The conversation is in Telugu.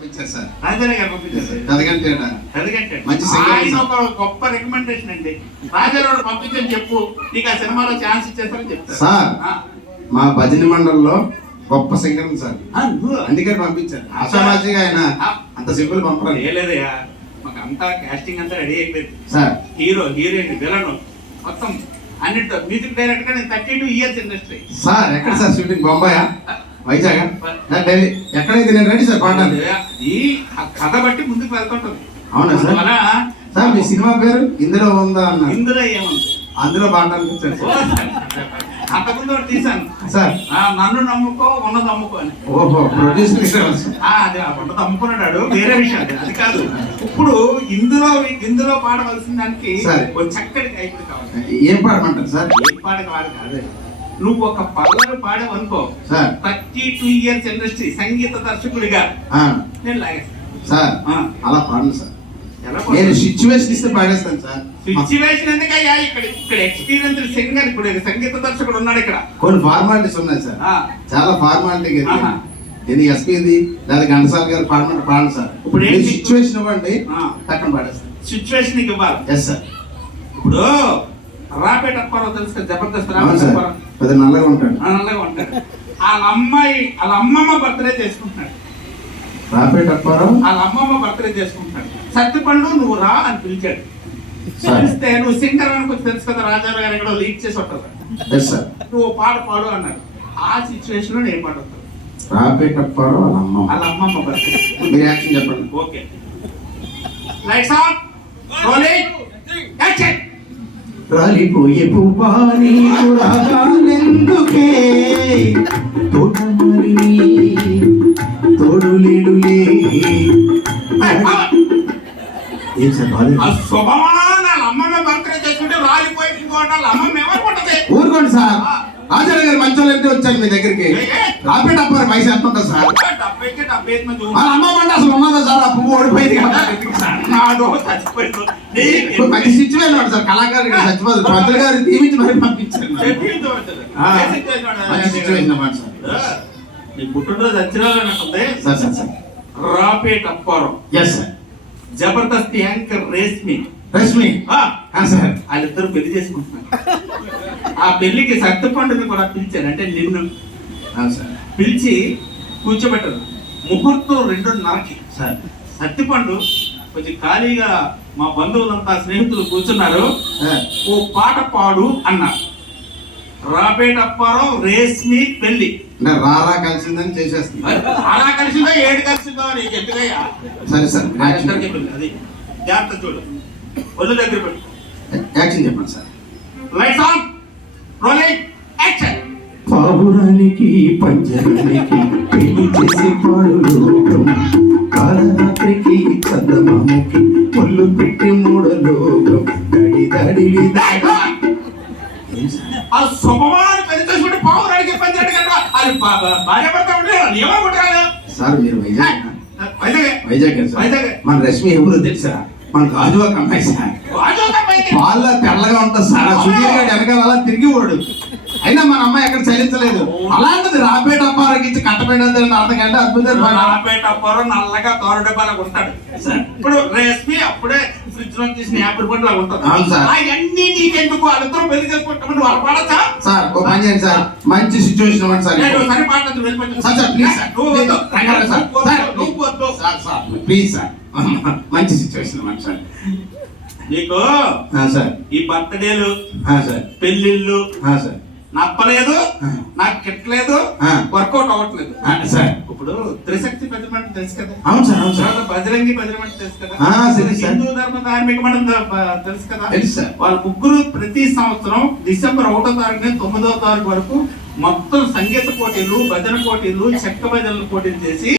పంపించారు సార్. రాజారావు గారు పంపించారు. ఎందుకంటే మంచి ఆయన ఒక గొప్ప రికమెండేషన్ అండి. రాజారావు పంపించని చెప్పు, నీకు ఆ సినిమాలో ఛాన్స్ ఇచ్చేస్తారని చెప్తారు సార్. మా భజన మండలిలో గొప్ప సింగర్ సార్, అందుకని పంపించారు. అసామాజిగా ఆయన అంత సింపుల్ పంపడం లేదయ్యా. మాకు అంతా కాస్టింగ్ అంతా రెడీ అయిపోయింది సార్. హీరో, హీరోయిన్, విలన్ మొత్తం అన్నింటిలో. మ్యూజిక్ డైరెక్టర్ నేను 32 years ఇండస్ట్రీ సార్. ఎక్కడ సార్ షూటింగ్? బొంబాయా, వైజాగ్, ఢిల్లీ? ఎక్కడైతే నేను రెడీ సార్ పాడాలి. ఈ కథ బట్టి ముందుకు వెళ్తుంటది. అవునా సార్? సార్ మీ సినిమా పేరు ఇందులో ఉందా అన్న? ఇందులో ఏముంది? అందులో పాడడానికి అంతకుముందు ఒకటి తీశాను సార్. నన్ను నమ్ముకో ఉన్నది అమ్ముకో అని. ఓహో, ప్రొడ్యూసర్ అది ఉన్నది అమ్ముకున్నాడు, వేరే విషయం అది కాదు. ఇప్పుడు ఇందులో పాడవలసిన దానికి ఒక చక్కటి కైపుడు కావాలి. ఏం పాడమంటారు సార్? ఏం పాట కావాలి కాదు, నువ్వు ఒక పల్లవి పాడవు అనుకో సార్. 32 years ఇండస్ట్రీ సంగీత దర్శకుడిగా నేను లాగేస్తాను సార్. అలా పాడండి సార్. ఎలా నేను సిచ్యువేషన్ ఇస్తే పాడేస్తాను సార్. సిచ్యువేషన్ ఎందుకయ్యా? ఇక్కడ ఎక్స్పీరియన్స్ సింగర్, ఇప్పుడు సంగీత దర్శకుడు ఉన్నాడు ఇక్కడ. కొన్ని ఫార్మాలిటీస్ ఉన్నాయి సార్, చాలా ఫార్మాలిటీ. నేను ఎస్పీది లేదా ఘంటసాల గారు పాడమంటే పాడండి సార్. ఇప్పుడు సిచ్యువేషన్ ఇవ్వండి, టక్కన పాడేస్తాను. సిచ్యువేషన్ ఇవ్వాలి. Yes sir. ఇప్పుడు రాపేట అప్పారావు తెలుసు కదా, జబర్దస్త్ పెద్ద నల్లగా ఉంటాడు. నల్లగా ఉంటాడు. వాళ్ళ అమ్మమ్మ బర్త్డే చేసుకుంటున్నాడు. రాపేట అప్పారావు వాళ్ళ అమ్మమ్మ బర్త్డే చేసుకుంటున్నాడు. సత్తిపండు నువ్వు రా అని పిలిచాడు. పిలిస్తే నువ్వు సింగర్ అనుకోవచ్చు తెలుసు కదా, రాజారావు గారు ఎక్కడో లీక్ చేసి ఉంటుంది. నువ్వు పాట పాడు అన్నాడు. ఆ సిచ్యువేషన్ లో నేను పాడుతాను. రాపేట అప్పారావు వాళ్ళ అమ్మమ్మ బర్త్డే. మీరు యాక్షన్ చెప్పండి. Okay, lights on, rolling, action. రాలిపోయే పువ్వాని రాగాలెందుకే, తోటమల్లి తోడులేడులే. ఏం సార్ అమ్మమ్మ బర్త్డే చేసుకుంటే రాలిపోయి అమ్మమ్మ ఏమనుకుంటది? ఊరుకోండి సార్. ఆచార్య గారు మంచి వాళ్ళు వచ్చారు మీ దగ్గరికి. రాపేట అప్పారు పైసా ఎంత ఉంటుంది సార్? అమ్మమ్మ అంటే అసలు ఉన్నదా సార్? ఆ పువ్వు ఓడిపోయింది కదా. మంచి సిచ్యువేషన్ వాడు సార్. కళాకారుడు చచ్చిపోదు, పంతులు గారు దీవించి మరి పంపించారు. మంచి సిచ్యువేషన్ అన్నమాట సార్. నీ పుట్టినరోజు వచ్చినాలనుకుంటే Rapeta Apparao, yes sir. Jabardasth anchor Reshmi sir. వాళ్ళిద్దరు పెళ్లి చేసుకుంటున్నారు. ఆ పెళ్లికి సత్తుపండుని కూడా పిలిచాను, అంటే నిన్ను పిలిచి కూర్చోబెట్టరు. ముహూర్తం 2:30కి సార్. సత్తిపండు కొంచెం ఖాళీగా మా బంధువులంతా స్నేహితులు కూర్చున్నారు, ఓ పాట పాడు అన్నారు. రాపేట అప్పారావు రేష్మి పెళ్లి. రారా కలిసిందని చేసేస్తుంది. అలా కలిసిందో ఏడు కలిసిందో నీకు ఎందుకయ్యా? సరే సార్, అది జాగ్రత్త చూడు, ఒళ్ళు దగ్గర పెట్టు. యాక్షన్ చెప్పండి sir. Lights on, rolling, action. పావురానికి పంజరానికి పెళ్లి చేసి పాడు లోకం, కాలరాత్రికి చందమామకి ఒళ్ళు పెట్టి మూడ లోకం. దడి దడి ఆ శుభమాని పెళ్లి చేసుకుంటే పావురానికి పంజరానికి కదా అది భార్య భర్త ఉంటే ఏమనుకుంటారు సార్? మీరు వైజాగ్ వైజాగ్ సార్. మన రష్మి ఎవరు తెలుసా? మన గాజువాక అమ్మాయి సార్. వాళ్ళ తెల్లగా ఉంటుంది సార్. సుధీర్ గారు వెనకాల అలా తిరిగి వాడు. అయినా మన అమ్మాయి ఎక్కడ చలించలేదు. అలాంటిది రాపేట అప్పారావుకి ఇచ్చి కట్టబెట్టే అర్థకంటే అద్భుతం. రాపేట అప్పారావు నల్లగా తోర డబ్బాలకు ఉంటాడు. ఇప్పుడు రేష్మి అప్పుడే ఫ్రిడ్జ్ లో తీసిన యాపిల్ పండు లాగా ఉంటుంది. అవన్నీ నీకెందుకు? వాళ్ళిద్దరూ పెళ్లి చేసుకుంటామని వాళ్ళు పడచ్చా సార్? ఓ పని చేయండి సార్, మంచి సిచ్యువేషన్ ఇవ్వండి సార్. సరే మాట్లాడుతూ వెళ్ళిపోయింది sir. Please sir, please sir, మంచి సిచ్యువేషన్ ఇవ్వండి సార్. నీకు సార్ ఈ బర్త్డేలు సార్, పెళ్లిళ్ళు సార్ నప్పలేదు, నాకు కిట్టలేదు, వర్కౌట్ అవ్వట్లేదు సార్. ఇప్పుడు త్రిశక్తి భజనమంటే తెలుసు కదా? అవును సార్, అవును సార్. బజరంగి భజనమంటే తెలుసు కదా? హిందూ ధర్మ ధార్మిక మండలం తెలుసు కదా? వాళ్ళ ముగ్గురు ప్రతి సంవత్సరం డిసెంబర్ 1వ తారీఖు 9వ తారీఖు వరకు మొత్తం సంగీత పోటీలు, భజన పోటీలు, చెక్క భజనల పోటీలు చేసి